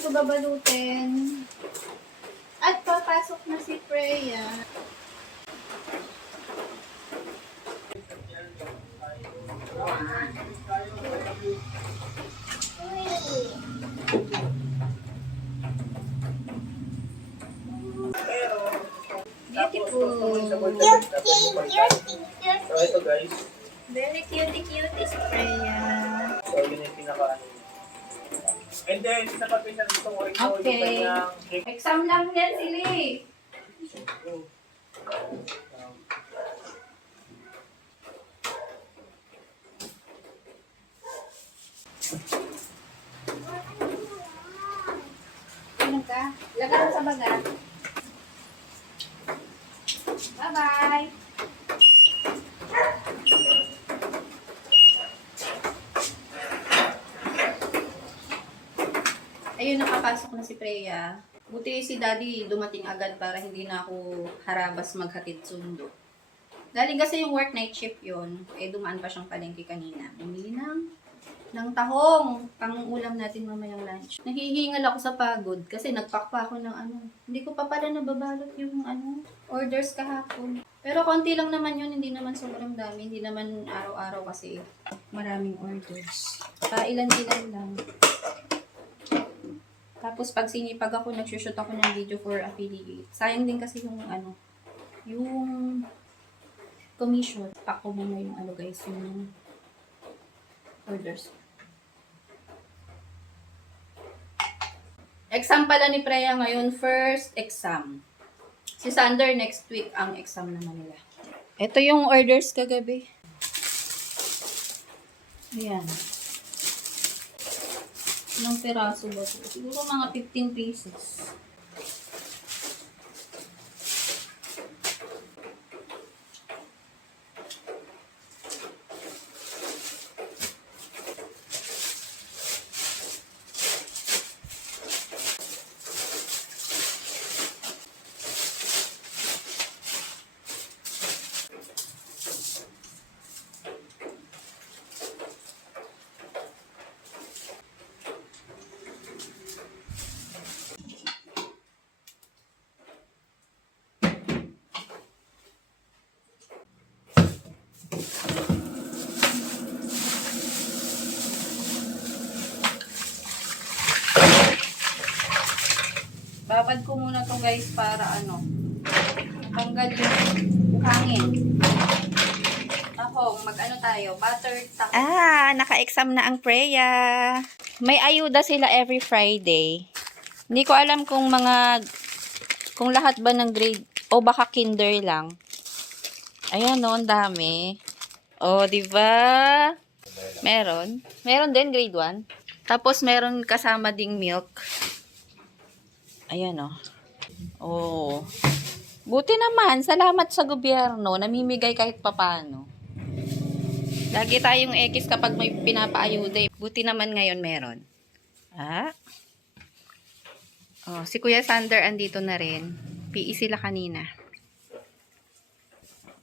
ito babalutin. At papasok na si Freya. Beautiful. So ito guys. Very cute is Freya. So yun yung pinaka and then sa pagpinsan gusto ko rin yung Okay. kanyang Exam lang yan, Sili. Ano ka? Lagay mo sa baga. Bye-bye. Ayun, nakapasok na si Freya. Buti si Daddy dumating agad para hindi na ako harabas maghatid sundo. Galing kasi yung work night shift yon, eh dumaan pa siyang palengke kanina. Bumili ng tahong, pang ulam natin mamayang lunch. Nahihingal ako sa pagod kasi nagpack pa ako ng ano. Hindi ko pa pala nababalot yung orders kahapon. Pero konti lang naman yun, hindi naman sobrang dami. Hindi naman araw-araw kasi maraming orders. Pailan-ilan lang. Tapos pag sinipag ako, nagsushoot ako ng video for affiliate. Sayang din kasi yung yung commission. Pack ko muna yung guys, yung orders. Exam pala ni Freya ngayon, first exam. Si Sander next week ang exam naman nila. Ito yung orders kagabi. Ayan. Ilang peraso ba ito? Siguro mga 15 pieces. Babad ko muna to guys para tanggal yung hangin. Tahong, tayo? Buttered tahong. Naka-exam na ang Freya. May ayuda sila every Friday. Hindi ko alam kung lahat ba ng grade o baka kinder lang. Ayan ang dami. O, diba? Meron din grade 1. Tapos meron kasama ding milk. Ayan Oh. Buti naman, salamat sa gobyerno, namimigay kahit papano. Lagi tayong ekis kapag may pinapaayuda. Buti naman ngayon meron. Oh, si Kuya Sander andito na rin. PE sila kanina.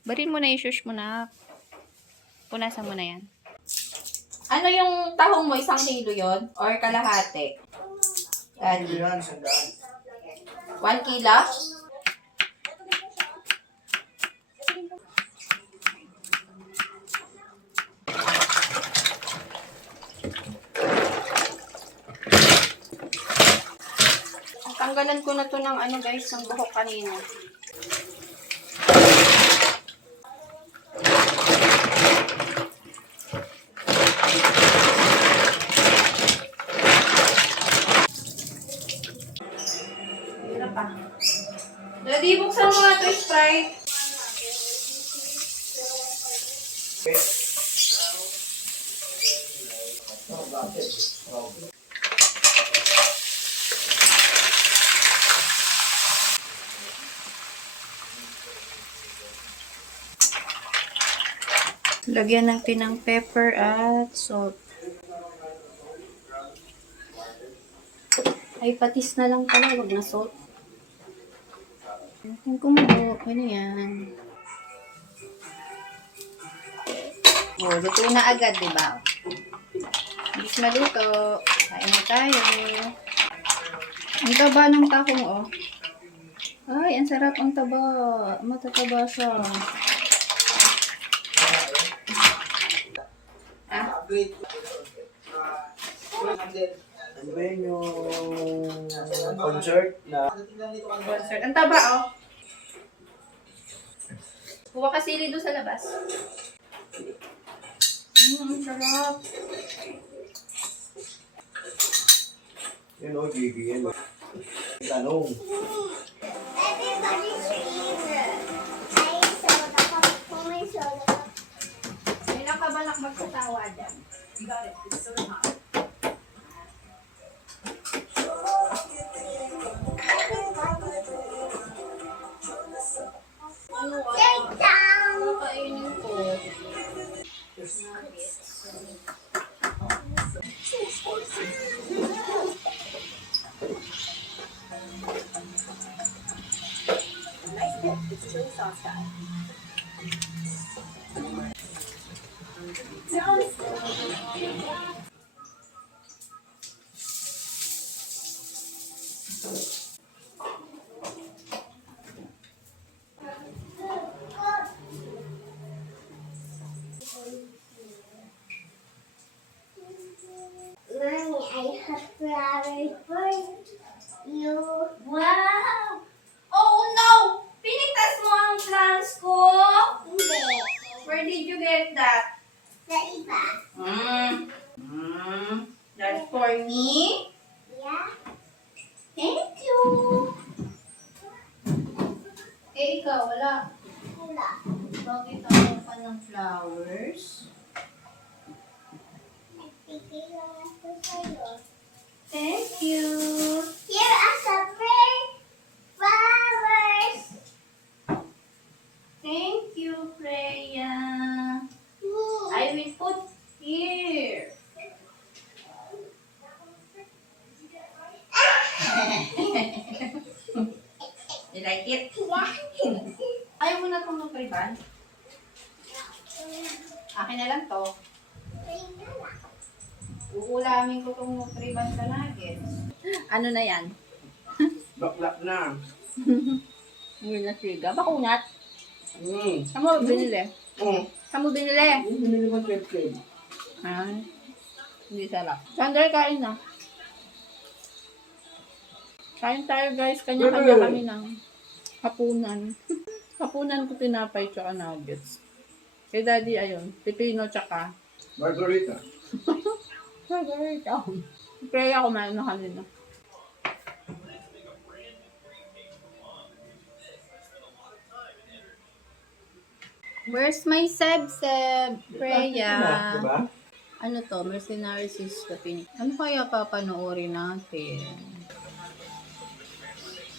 Barin mo na yung shush mo na. Punasan mo na yan. Ano yung tahong mo? 1 kilo yon or kalahati? Daddy. 1 kilo? Tanggalan ko na to ng guys, ng buhok kanina. Daddy, buksan mo nga ito, Sprite. Lagyan natin ng pepper at salt. Ay, patis na lang pala, wag na salt. Natin kumulo. Ano yan? Oh, luto na agad, diba? Bilis maluto. Kain na tayo. Ang taba ng taco mo, oh. Ay, ang sarap ang taba. Matataba siya. Ah? Ano ba yun yung concert na Concert. Ang taba, oh. Kuha ka sili doon sa labas. Ang sarap. yun o, JBL. Tanong. Everybody's favorite. May soda cup. May soda cup. May nakabalak magkatawa dyan. Take down. Kainin ko. Mommy, I have flowers for you. Wow! Oh no! Pinigtas mo ang plants ko? Hindi. Where did you get that? Sa iba. That's for me? Yeah? Thank you! Eh, ikaw, wala. Wala. Bakit ako pa ng flowers? Nagbigay lang ako sa'yo. Thank you! Here are some flowers. Thank you, Freya! Me. I will put here. You like it? Ayaw mo na itong nutriban? Akin na lang to. Uulamin ko itong nutriban sa nuggets. Ano na yan? Baklak na. Hindi na siga. Bakunat. Mm. Saan mo binili? Mm. Saan mo binili? Yung binili ko 12. Ah, hindi sarap. Sandra, kain na. Kain tayo guys. Kanya-kanya kami ng hapunan. Hapunan ko tinapay tsaka nuggets. Kay daddy ayun, pipino tsaka Margarita. margarita. Pray ako kumain na kanina. Where's my Seb? Freya. Diba? Ano to? Mercenaries is the Phoenix. Ano kaya papanoorin natin?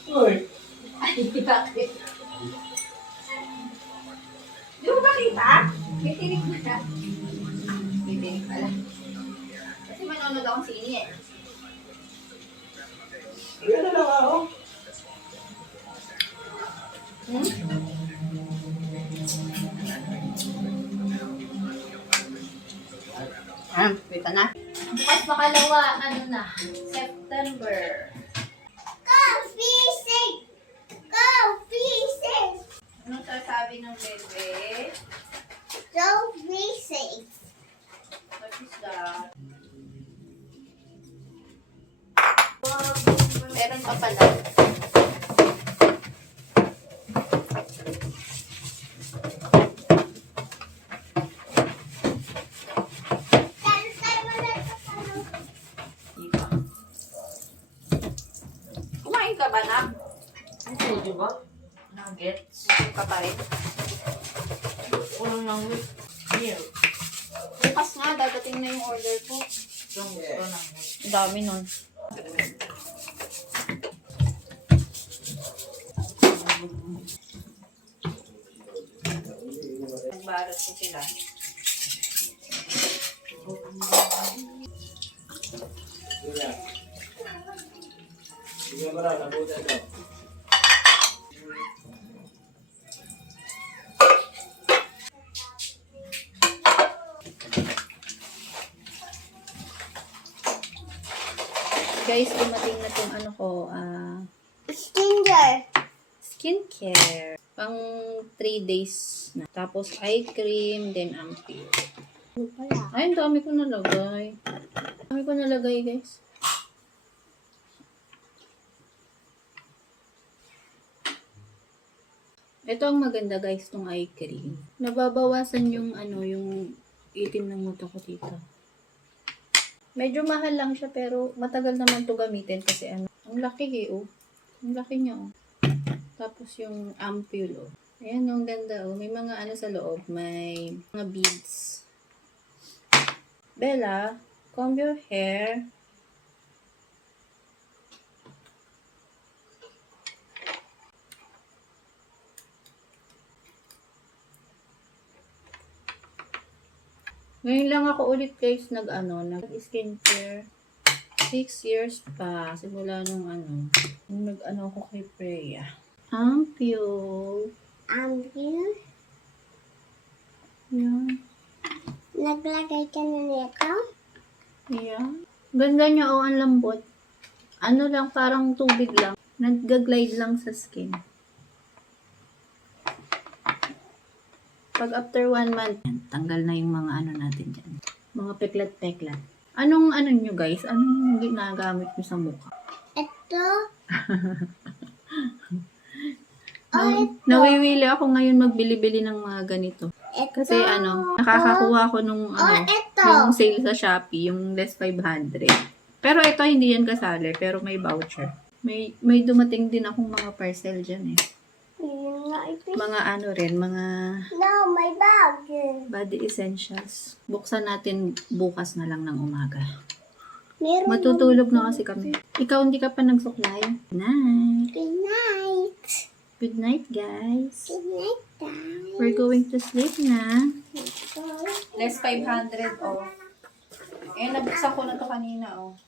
Uy. Ay, bakit? Di mo ba kita? May tinig na siya. May tinig pala. Kasi manonood akong sini eh. Kaya na lang ako. Hmm? Wait na. Bukas makalawa, ano na? September. Go fishing! Go fishing! Anong sasabi ng bebe? Go fishing! What is that? Meron pa pala. Kumain ka ba na? Ang pwede ba? Nuggets. Kumain ka pa rin? Kulang ng whip. Milk. Bukas nga, dadating na yung order ko. Yung gusto ng whip. Ang dami nun. Nagbarot ko sila. Sige. Sige mo na, nabuta ito. Guys, dumating na tong ano ko, Stinger. skincare. Pang 3 days na. Tapos eye cream, then ampule. Ay, ang dami ko nalagay. Dami ko nalagay, guys. Ito ang maganda, guys, tong eye cream. Nababawasan yung ano, yung itim ng mata ko dito. Medyo mahal lang siya, pero matagal naman to gamitin kasi ano, ang laki eh, oh. Ang laki niya, oh. Tapos yung ampule, oh. Ayan, ang ganda, oh. May mga ano sa loob. May mga beads. Bella, comb your hair. Ngayon lang ako ulit guys nag-skincare. 6 years pa. Simula nung nag-ano ako kay Freya. Ampule. Ampule. Yan. Naglagay ka na nito? Yan. Ganda niya, oh, ang lambot. Ano lang, parang tubig lang. Nag-glide lang sa skin. Pag after 1 month, tanggal na yung mga ano natin dyan. Mga peklat-peklat. Anong ano nyo guys? Anong ginagamit nyo sa mukha? Ito. ito. Nawiwili ako ngayon magbili-bili ng mga ganito. Ito. Kasi nakakakuha ko nung ito. yung sale sa Shopee, yung less 500. Pero ito hindi yan kasali, pero may voucher. May dumating din akong mga parcel dyan eh. Mga ano rin, mga No, my bag. body essentials. Buksan natin bukas na lang ng umaga. Meron Matutulog na kasi kami. Ikaw hindi ka pa nagsuklay. Good night. Good night. Good night, guys. Good night, guys. We're going to sleep na. Less 500 off. Eh, nabuksan ko na to kanina, oh.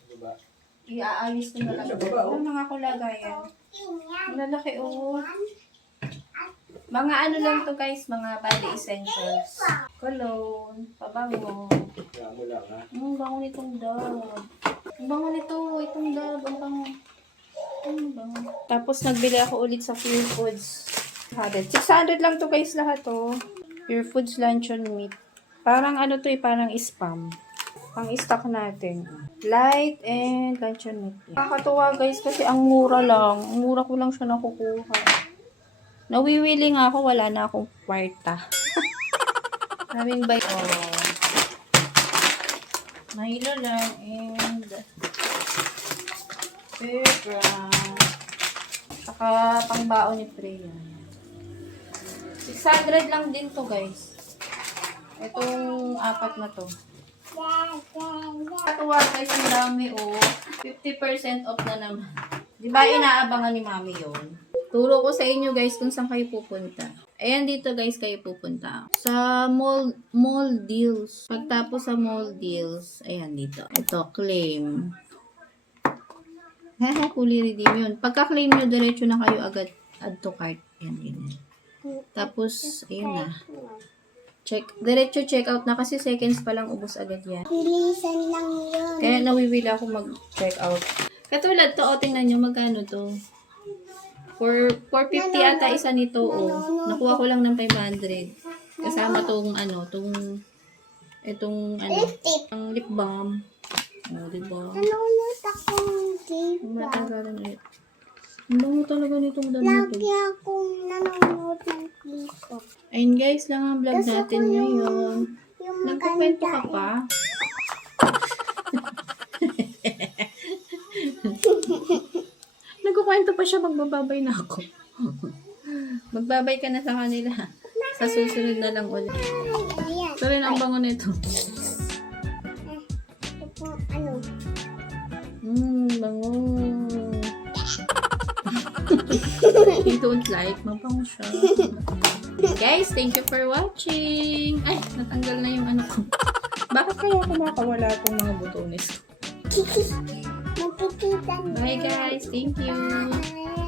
Iaayos ko na lang. Ano mga kulagayan? Ang lalaki, oh. Mga ano lang to guys, mga body essentials. Cologne, pabango. Mo lang, ha? Ang bango nitong dog. Ang bango nito, itong dog. Ang bango. Ang bango. Tapos nagbili ako ulit sa Pure Foods. 600 lang to guys lahat to. Pure Foods luncheon meat. Parang ano to eh, parang spam. Pang-stock natin. Light and luncheon meat. Nakakatuwa guys kasi ang mura lang. Ang mura ko lang siya nakukuha. Nawiwili nga ako, wala na akong kwarta. Maraming bay. Oh. Mahilo lang and pepper. Saka pangbaon ni Freya. 600 lang din to guys. Itong 4 na to. Katuwa guys, ang dami oh. 50% off na naman. Di ba inaabangan ni Mami yun? Turo ko sa inyo guys kung saan kayo pupunta. Ayan dito guys kayo pupunta. Sa mall deals. Pagtapos sa mall deals, ayan dito. Ito, claim. Fully redeem yun. Pagka-claim nyo, diretso na kayo agad add to cart. Ayan, ganyan. Tapos, ayun na. Diretso check out na kasi seconds pa lang ubos agad yan. Bilisan lang yun. Kaya nawiwili ako mag-check out. Katulad to, tingnan nyo magkano to. For 450 ata isa nito, oh. Nakuha ko lang ng 500. Kasama tong itong ang lip balm. Oh, diba? Nanonood akong game. Matagalan ulit. Ang bango talaga nitong damit. Lagi akong nanonood ng K-pop. Ayun guys, lang ang vlog natin ngayon. Yung Nagkukwento ka pa? Nagkukwento pa siya, magbababay na ako. Magbabay ka na sa kanila. Sa susunod na lang ulit. Ayan. Pero yun ang bango nito. Ito po, ano? Bango. You don't like, mabango siya. Guys, thank you for watching. Ay, natanggal na yung ano ko. Bakit kaya kumakawala itong mga butones? Makikita niyo. Bye guys, thank you. Bye.